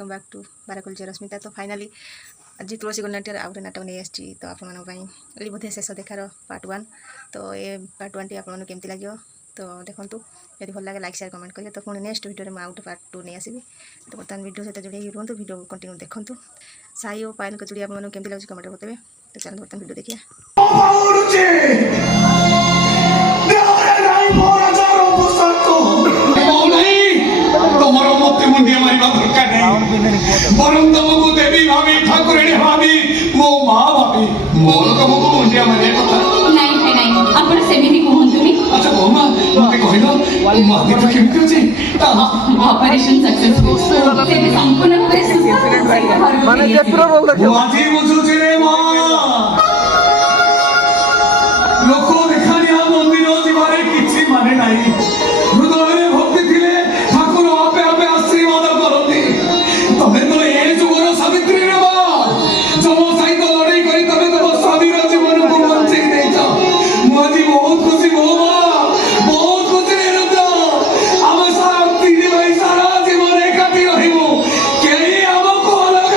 Welcome back to बाराकुलचे रश्मिता। तो finally आज तुलसी गणनाट्य आउ गोटे नाटक नहीं आसी तो आपई बोधे शेष देखार पार्ट 1। तो ये पार्ट 1 टी आपमन लगे तो देखूँ यदि भल लगे लाइक शेयर कमेंट करेंगे। तो पुणी नेक्स्ट वीडियो में आउट पार्ट 2 नहीं आसबि। तो बर्तमान वीडियो सहित जोड़े रुहतु, वीडियो कंटिन्यू देखूँ। साई और पायल को जोड़ी आपको केमती लगे कमेंट बताइए। तो चलो बर्तमान वीडियो देखिए। बरं तुमको देवी भाभी ठाकुराणी भाभी मो माँ भाभी मोर तुमको मुंडिया मारे कथा नहीं भाई नहीं आपण सेमिति कहंतु मी। अच्छा बोमा मते कहलो माते तो केमति अछि ऑपरेशन सक्सेसफुल से संपूर्ण भाବରେ सुस्त माने जेत्रो रोल देखो माथि बुझुछि रे माँ लोक देखानिया मंदिर जीवारे किछि माने नाही। हृदय भक्ति थिले ठाकुर आपे आपे आशीर्वाद करती। तमे तो ए जुगर सावित्री रे बा जमो साई को लड़ाई करी तमे तो स्वामी रा जीवन को बंचे देता। मुझे बहुत खुशी बोमा बहुत खुशी रे रुद्र हम सारा तीन भाई सारा जीवन एकाठी रहिबो केही हमको अलग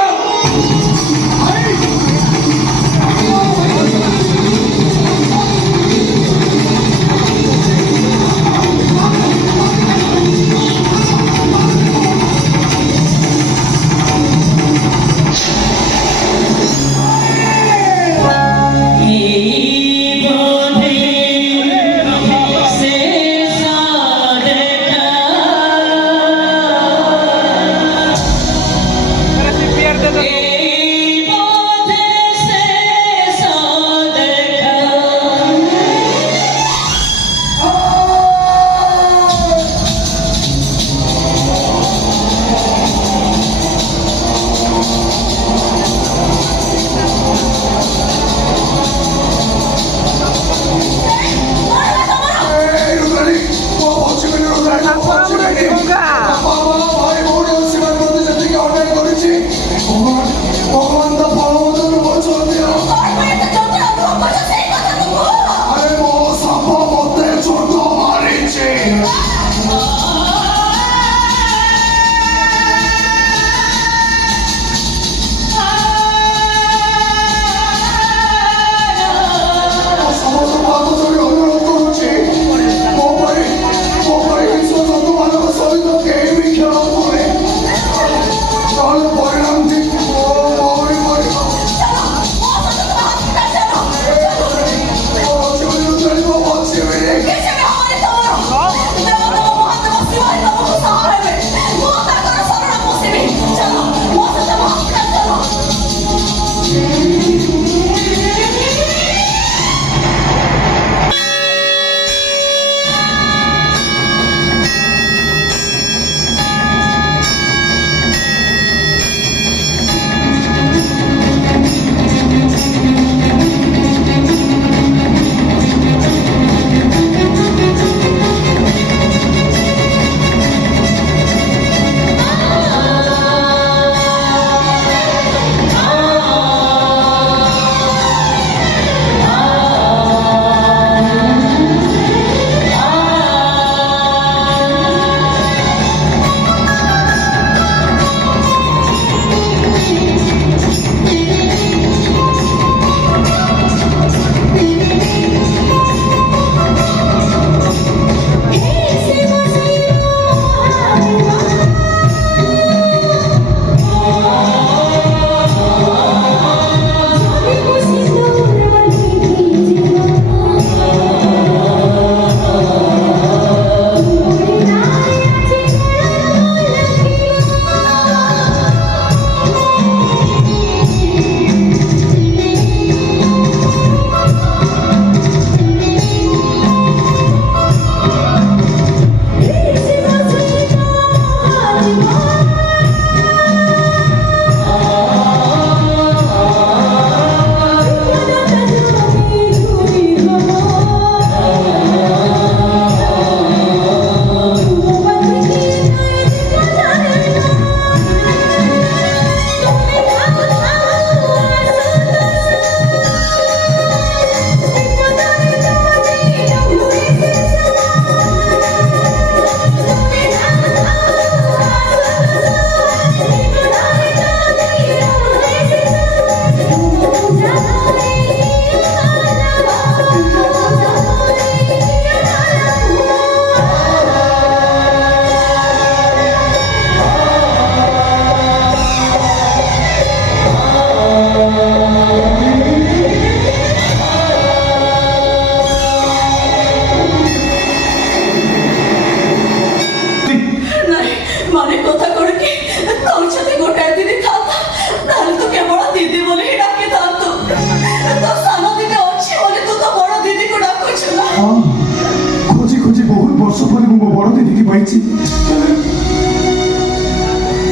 ଖୋଜି ଖୋଜି ବହୁତ ବର୍ଷ ପରେ ମୁଁ ମୋ ବଡ଼ ଦିଦିକି ପାଇଛି।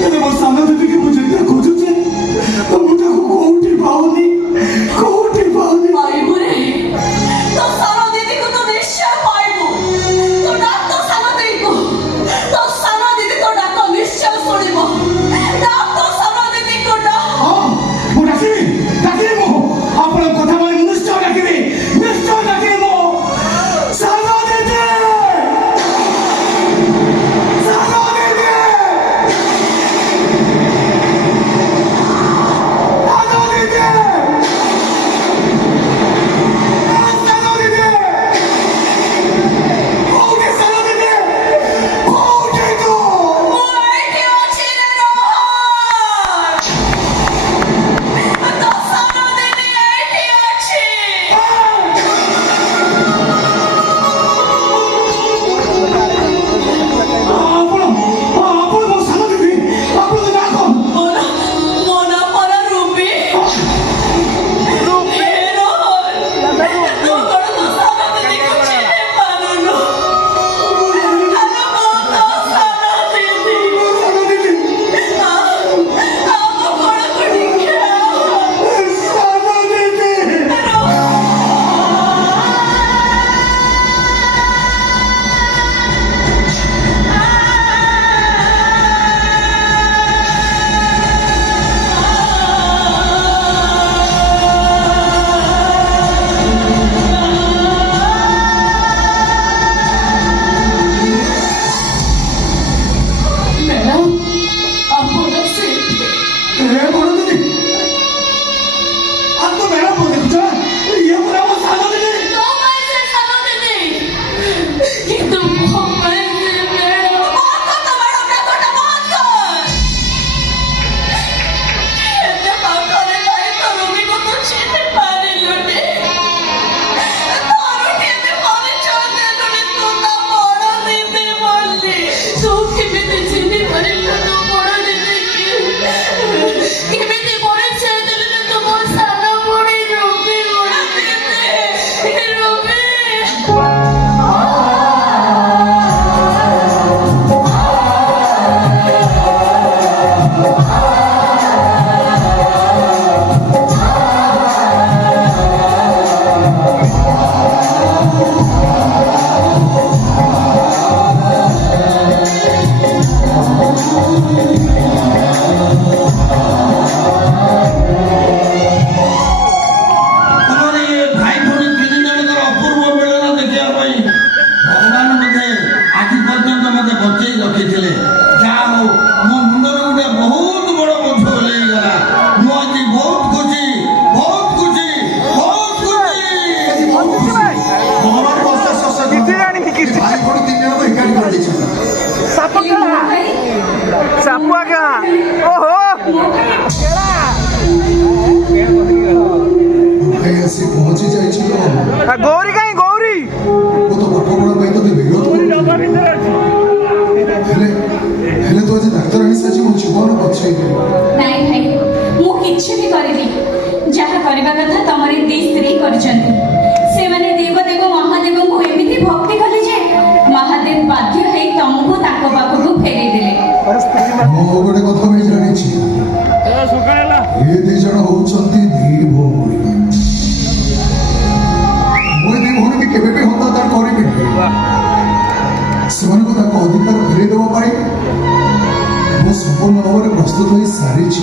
ହେଲେ ମୋ ସାନ ଦିଦିକି ମୁଁ ଯେତେ ଖୋଜୁଛି ମୁଁ ତାକୁ କୋଉଠି ପାଉନି, କୋଉଠି ପାଉନି। ପାଇବୁ ରେ ତୋ ସାନ ଦିଦିକୁ ତୁ ନିଶ୍ଚୟ ପାଇବୁ। ତୁ ଡାକ ତୋ ସାନ ଦିଦିକୁ, ତୋ ସାନ ଦିଦି ତୋ ଡାକ ନିଶ୍ଚୟ ଶୁଣିବ। ଡାକ ତୋ ସାନ ଦିଦିକୁ ଡାକ। ମୁଁ ଡାକିବି, ଡାକିବି ମୁଁ ଆପଣଙ୍କ କଥା ମାନେ ମୁଁ ନିଶ୍ଚୟ ଡାକିବି, ନିଶ୍ଚୟ ଡାକିବି ମୁଁ। ସାନ ଦିଦି, ସାନ ଦିଦି, ସାନ ଦିଦି, ସାନ ଦିଦି, କୋଉଠି ସାନ ଦିଦି, କୋଉଠି ତୁ? ମୁଁ ଏଇଠି ଅଛି ରେ ରୋହନ। ତୋ ସାନ ଦିଦି ଏଇଠି ଅଛି। ଆପଣ ମୋ ସାନ ଦିଦି, ଆପଣଙ୍କ ନାଁ କଣ? ମୋ ନାଁ ପରା ରୁବି। ହେ ରୋହନ, ତୁ କଣ ତୋ ସାନ ଦିଦିକୁ ଚିହ୍ନି ପାରୁନୁ? ଆରେ ମୁଁ ତୋ ସାନ ଦିଦି। ସାନ ଦିଦି, ଆମ ଘରକୁ ଟିକେ ଆ। ସାନ ଦିଦି। ମ୍ୟାଡ଼ାମ ଆପଣ ସେଠି ଏ ବଡ଼ ଦିଦି, ଆକୁ ମ୍ୟାଡ଼ାମ କଣ ଦେଖୁଛ? ଇଏ ପୁରା ମୋ ସାନ ଦିଦି। ତୋ ପାଇଁ ସେ ସାନ ଦିଦି, କିନ୍ତୁ ମୋ ପାଇଁ ସେ ମ୍ୟାଡ଼ାମ। ବନ୍ଦ କର ତ ମ୍ୟାଡ଼ାମ, ଡାକଟା ବନ୍ଦ କର। ଏତେ ପାଖରେ ଥାଇ ତୋ ରୁବିକୁ ତୁ ଚିହ୍ନି ପାରିଲୁନି। ତୋର କେମିତି ପରିଚୟ ଦେଲୁନି ତୁ ତା ବଡ଼ ଦିଦି ବୋଲି? ତୁ କେମିତି ଚିହ୍ନି ପାରିଲୁ ତୋ ବଡ଼ ଦିଦିକି? କେମିତି ପରିଚୟ ଦେଲୁନି ତୁ ମୋ ସାନ ଭଉଣୀ ରୁବି ବଡ଼ ଦିଦି? ରୁବି ତମର ଇଏ ଭାଇ ଭଉଣୀ ତିନି ଜଣଙ୍କର ଅପୂର୍ବ ମିଳନ ଦେଖିବା ପାଇଁ ଭଗବାନ ମୋତେ ଆଜି ପର୍ଯ୍ୟନ୍ତ ମୋତେ ବଞ୍ଚେଇ ରଖିଥିଲେ। ଯାହା ହଉ ମୋ ମୁଣ୍ଡରେ ଗୋଟେ ବହୁତ ବଡ଼ ବୋଝ ଓହ୍ଲେଇଗଲା। ମୁଁ ଆଜି ବହୁତ ଖୁସି, ବହୁତ ଖୁସି, ବହୁତ ଖୁସି। ଭଗବାନ ଭାଇ ଭଉଣୀ ତିନି ଜଣଙ୍କୁ ଏକାଠି କରିଦେଇଛନ୍ତି। ସାପୁଆ ଗାଁ ଓହୋ ଭାଇ ଆସି ପହଞ୍ଚି ଯାଇଛି ତ ଗୌରୀ କାହିଁ ଗୌରୀ ମୁଁ ତ ପାଠପଢ଼ା ପାଇଁ ତତେ ବିରୋଧ କରୁଥିଲି। ହେଲେ ତୁ ଆଜି ଡାକ୍ତରାଣୀ ସାଜି ମୋ ଜୀବନ ବଞ୍ଚେଇଦେଲୁ। ନାଇଁ ଭାଇ, ମୁଁ କିଛି ବି କରିନି। ଯାହା କରିବା କଥା ତମର ଦି ସ୍ତ୍ରୀ କରିଛନ୍ତି। ସେମାନେ ଦେବଦେବ ମହାଦେବଙ୍କୁ ଏମିତି ଭକ୍ତି କଲେ ଯେ ମହାଦେବ ବାଧ୍ୟ ହେଇ ତମକୁ ତାଙ୍କ ପାଖକୁ ଫେରେଇ ଦେଲେ। ମୁଁ ଗୋଟେ କଥା ବି ଜାଣିଛି, ଏ ଦି ଜଣ ହଉଛନ୍ତି ଦି ଭଉଣୀ। ମୁଁ ଏ ଦି ଭଉଣୀକି କେବେ ବି ହତାଦାର କରିବିନି। ସେମାନଙ୍କୁ ତାଙ୍କ ଅଧିକାର ଫେରେଇ ଦେବା ପାଇଁ ମୁଁ ସମ୍ପୂର୍ଣ୍ଣ ଭାବରେ ପ୍ରସ୍ତୁତ ହୋଇ ସାରିଛି।